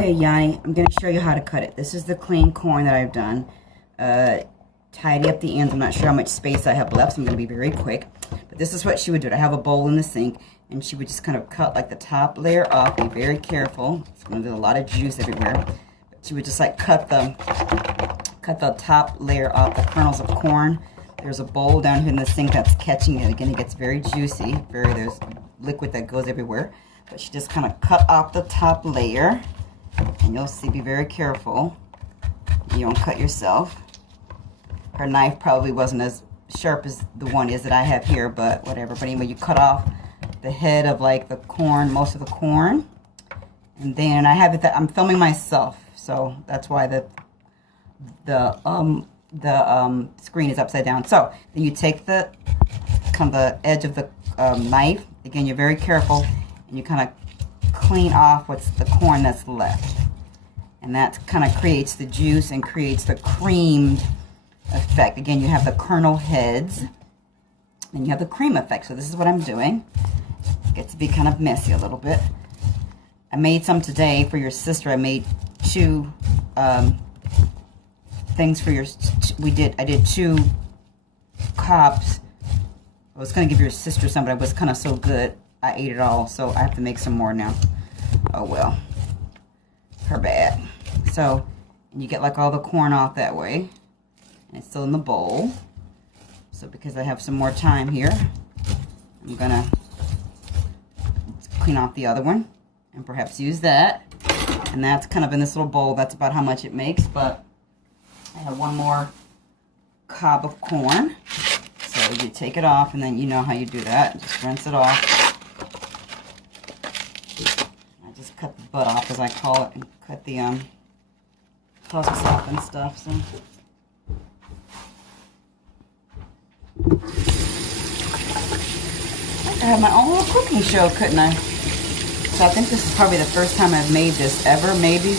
Okay, Yanni, I'm going to show you how to cut it. This is the clean corn that I've done. Tidy up the ends. I'm not sure how much space I have left, so I'm going to be very quick. But this is what she would do. I have a bowl in the sink, and she would just kind of cut like the top layer off. Be very careful. It's going to do a lot of juice everywhere. But she would just like cut the top layer off the kernels of corn. There's a bowl down here in the sink that's catching it. Again, it gets very juicy. There's liquid that goes everywhere. But she just kind of cut off the top layer. And you'll see, be very careful. You don't cut yourself. Her knife probably wasn't as sharp as the one is that I have here, but whatever. But anyway, you cut off the head of like the corn, most of the corn. And then I have it that I'm filming myself. So that's why the screen is upside down. So then you take the edge of the knife. Again, you're very careful, and you kind of clean off what's the corn that's left, and that kind of creates the juice and creates the creamed effect. Again, you have the kernel heads, and you have the cream effect. So this is what I'm doing. It gets to be kind of messy a little bit. I made some today for your sister. I made two things for your. I did 2 cobs. I was gonna give your sister some, but it was kind of so good, I ate it all. So I have to make some more now. Oh well, her bad. So you get like all the corn off that way, and it's still in the bowl. So because I have some more time here, I'm gonna clean off the other one and perhaps use that. And that's kind of in this little bowl. That's about how much it makes, but I have one more cob of corn. So you take it off, and then you know how you do that. Just rinse it off. I just cut the butt off, as I call it, and cut the husks off and stuff. So I could have my own little cooking show, couldn't I? So I think this is probably the first time I've made this ever. Maybe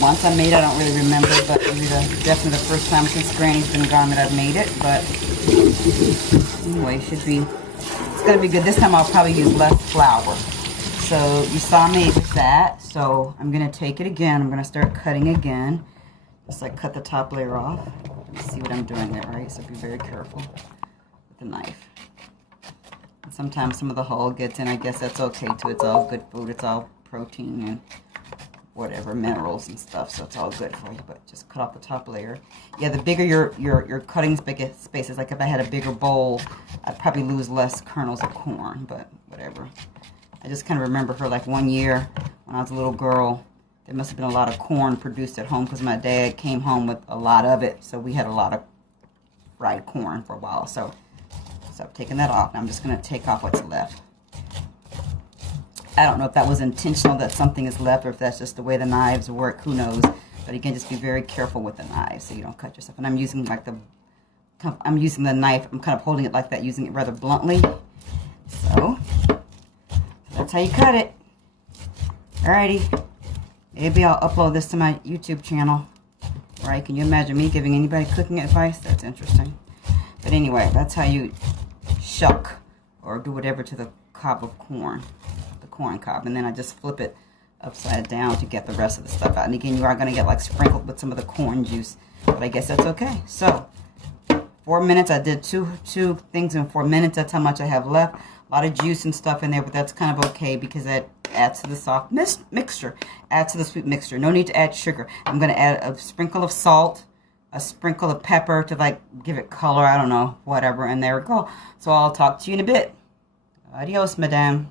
once I made it, I don't really remember, but definitely the first time since Granny's been gone that I've made it. But anyway, it's gonna be good. This time I'll probably use less flour. So you saw me with that. So I'm gonna take it again. I'm gonna start cutting again. Just like cut the top layer off. You see what I'm doing there, right? So be very careful with the knife. And sometimes some of the hull gets in. I guess that's okay too. It's all good food. It's all protein and whatever, minerals and stuff, so it's all good for you. But just cut off the top layer. Yeah, the bigger your cutting spaces, like if I had a bigger bowl, I'd probably lose less kernels of corn, but whatever. I just kind of remember her like one year when I was a little girl, there must have been a lot of corn produced at home because my dad came home with a lot of it, so we had a lot of fried corn for a while. So I've taken that off. Now I'm just going to take off what's left. I don't know if that was intentional that something is left, or if that's just the way the knives work. Who knows? But again, just be very careful with the knives so you don't cut yourself. And I'm using like using the knife. I'm kind of holding it like that, using it rather bluntly. So that's how you cut it. Alrighty. Maybe I'll upload this to my YouTube channel. Right? Can you imagine me giving anybody cooking advice? That's interesting. But anyway, that's how you shuck or do whatever to the cob of corn. Corn cob, and then I just flip it upside down to get the rest of the stuff out. And again, you are going to get like sprinkled with some of the corn juice, but I guess that's okay. So 4 minutes. I did two things in 4 minutes. That's how much I have left. A lot of juice and stuff in there, but that's kind of okay because that adds to the soft mixture, adds to the sweet mixture. No need to add sugar. I'm going to add a sprinkle of salt, a sprinkle of pepper to like give it color. I don't know, whatever. And there we go. So I'll talk to you in a bit. Adios, madame.